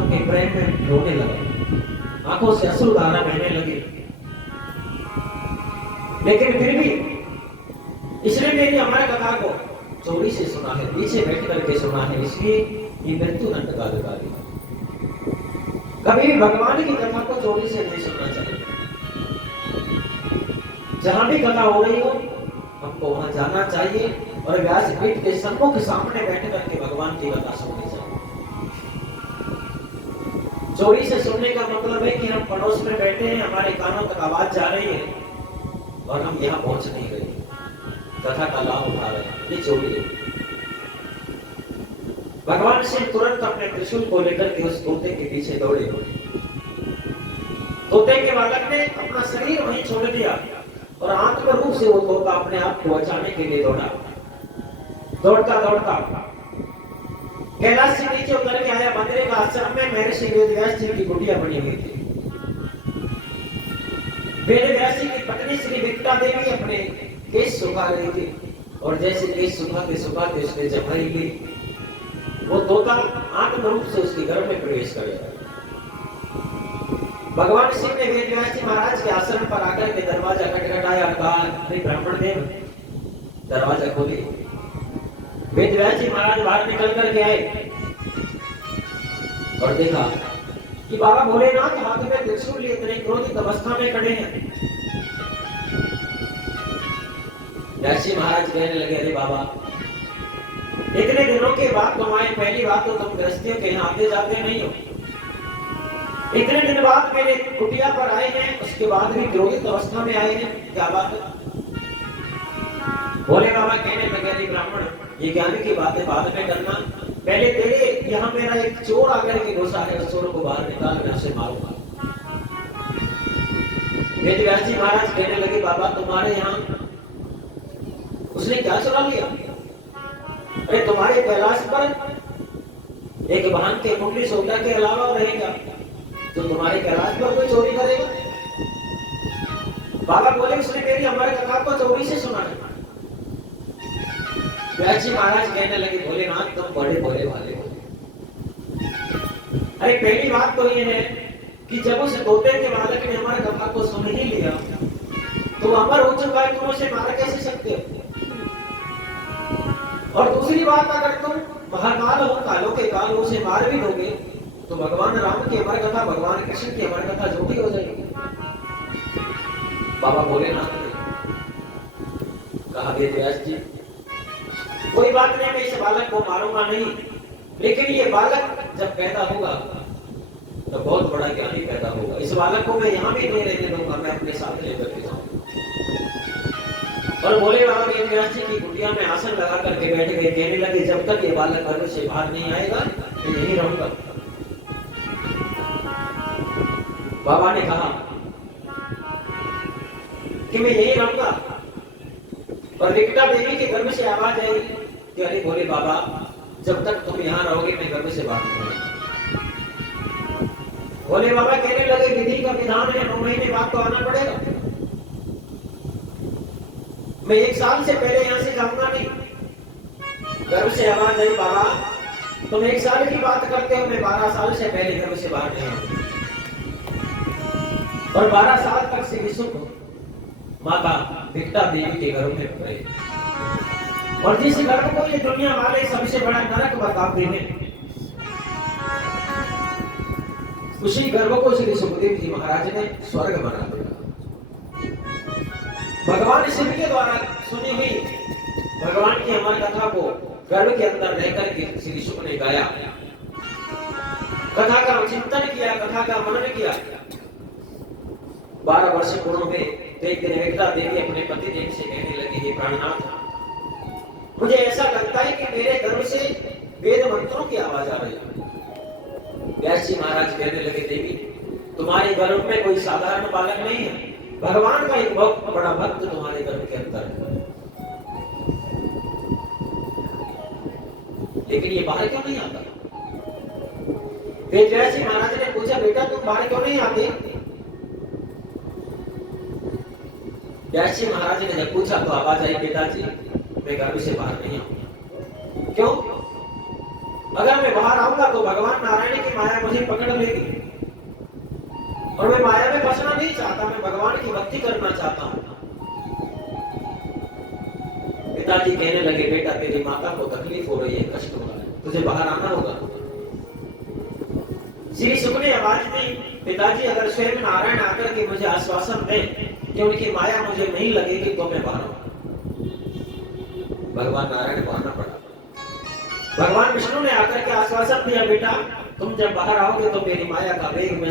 उनके प्रेम में रोने लगे, आंखों से अश्रुधारा बहने लगी। लेकिन फिर भी इसने मेरी अमर कथा को चोरी से सुना है, पीछे बैठ करके सुना है, इसलिए ये मृत्यु दंड का अधिकारी है। कभी भी भगवान की कथा को चोरी से नहीं सुनना चाहिए। जहां भी कथा हो रही हो हमको वहां जाना चाहिए और व्यासपीठ के सम्मुख सामने बैठ करके भगवान की कथा सुननी चाहिए। चोरी से सुनने का मतलब है कि हम पड़ोस में बैठे हैं, हमारे कानों तक आवाज जा रही है और हम यहाँ पहुंच नहीं रहे, कथा का लाभ उठा रहे हैं, ये चोरी है। भगवान सिंह तुरंत अपने त्रिशूल को लेकर के उस तोते के पीछे दौड़े। तोते के बालक ने अपना शरीर वहीं छोड़ दिया और आत्म रूप से वो तोता अपने आप को बचाने के लिए दौड़ा। दौड़ता दौड़ता कैलाश से नीचे उतर के आया। मंदिर का आश्रम में महर्षि वेदव्यास जी की कुटिया बनी हुई थी। वेदव्यास जी की पत्नी श्री विकटा देवी अपने केश सुखा रही थी और जैसे केश सुखाते उसने जमाई ली, वो तोता आत्म रूप से उसके घर में प्रवेश कर गया। भगवान शिव ने वेदव्यास जी महाराज के आश्रम पर आकर के दरवाजा खटखटाया और कहा, अरे ब्राह्मण देव, दरवाजा खोलिए। वेदव्यास जी महाराज बाहर निकल कर के आए और देखा कि बाबा भोलेनाथ हाथ में त्रिशूल लिए इतने क्रोधित अवस्था में खड़े हैं। व्यास जी महाराज कहने लगे, अरे बाबा, इतने दिनों के बाद तुम आए, पहली बात तो तुम गृहस्थियों के यहाँ आते जाते नहीं हो, इतने दिन बाद मेरे कुटिया पर आए हैं, उसके बाद भी क्रोधित अवस्था में आए हैं, क्या बात है? भोले बाबा कहने लगे, अरे ब्राह्मण, ये ज्ञान की बातें बाद में करना, पहले तेरे यहाँ मेरा एक चोर आकर के घुसा है, उस चोर को बाहर निकाल, मैं उसे मारूंगा। वेदव्यास जी महाराज कहने लगे, बाबा तुम्हारे यहाँ उसने क्या चुरा लिया? अरे तुम्हारे कैलाश पर एक भान के मुरली सोता के अलावा रहेगा तो तुम्हारे कैलाश पर कोई चोरी करेगा? बाबा बोले, उसने मेरी अमर कथा को चोरी से सुना है। व्यास जी महाराज कहने लगे, भोलेनाथ तुम बड़े भोले वाले हो। अरे पहली बात तो ये है कि जब उस तोते के बालक ने हमारे कथा को सुन ही लिया तो अमर हो चुका है, तुम उसे मार कैसे सकते हो? और दूसरी बात, अगर तुम महाकाल हो, कालों के काल उसे मार भी दोगे तो भगवान राम की अमर कथा, भगवान कृष्ण की अमर कथा झूठी हो जाएगी। बाबा भोलेनाथ ने कहा, वेदव्यास जी कोई बात नहीं, मैं इस बालक को मारूंगा नहीं, लेकिन ये बालक जब पैदा होगा तो बहुत बड़ा ज्ञानी पैदा होगा। इस बालक को मैं यहाँ भी नहीं रहने दूंगा, मैं अपने साथ लेकर के जाऊंगा। और भोले बाबा वेदव्यास जी की कुटिया में आसन लगा करके बैठ गए। कहने लगे, जब तक ये बालक घर से बाहर नहीं आएगा मैं यहीं रहूंगा। बाबा ने कहा कि मैं यहीं रहूंगा। और विकटा देवी के गर्भ से आवाज आई कि अरे भोले बाबा, जब तक तुम यहाँ रहोगे मैं गर्भ से बाहर नहीं आऊंगा। भोले बाबा कहने लगे, विधि का विधान है, 9 महीने बाद तो आना पड़ेगा, मैं 1 साल से पहले यहाँ से जाऊंगा नहीं। गर्भ से आवाज आई, बाबा तुम 1 साल की बात करते हो, मैं 12 साल से पहले गर्भ से बाहर नहीं आऊंगा। और 12 साल तक से विष्णु माता विकटा देवी के गर्भ में रहे। और जिस गर्भ को ये दुनिया वाले सबसे बड़ा नरक बताते हैं, उसी गर्भ को श्री सुखदेव जी महाराज ने स्वर्ग बना दिया। भगवान शिव के द्वारा सुनी हुई भगवान की अमर कथा को गर्भ के अंदर रहकर के श्री शुक ने गाया, कथा का चिंतन किया, कथा का मनन किया। 12 वर्ष पूर्ण हुए तो एक दिन विकटा देवी अपने पति देव से कहने लगी, हे प्राणनाथ, मुझे ऐसा लगता है कि मेरे गर्भ से वेद मंत्रों की आवाज आ रही है। व्यास जी महाराज कहने लगे, देवी तुम्हारे गर्भ में कोई साधारण बालक नहीं है, भगवान का एक बहुत बड़ा भक्त तुम्हारे गर्भ के अंदर है, लेकिन ये बाहर क्यों नहीं आता? वेदव्यास जी महाराज ने पूछा, बेटा तुम बाहर क्यों नहीं आते? व्यास जी महाराज ने जब पूछा तो आवाज आई, पिताजी मैं गर्भ से बाहर नहीं आऊंगा। क्यों? अगर मैं बाहर आऊंगा तो भगवान नारायण की माया मुझे पकड़ लेगी और मैं माया में फंसना नहीं चाहता, मैं भगवान की भक्ति करना चाहता हूं। पिताजी कहने लगे, बेटा तेरी माता को तकलीफ हो रही है, कष्ट हो रहा है, तुझे बाहर आना होगा। श्री शुक ने आवाज दी, पिताजी अगर स्वयं नारायण आकर के मुझे आश्वासन दें कि उनकी माया मुझे नहीं लगेगी तो मैं बाहर आऊंगा। भगवान नारायण को आना पड़ा। भगवान विष्णु ने आकर के आश्वासन दिया, बेटा तुम जब बाहर आओगे तो मेरी माया का वेग में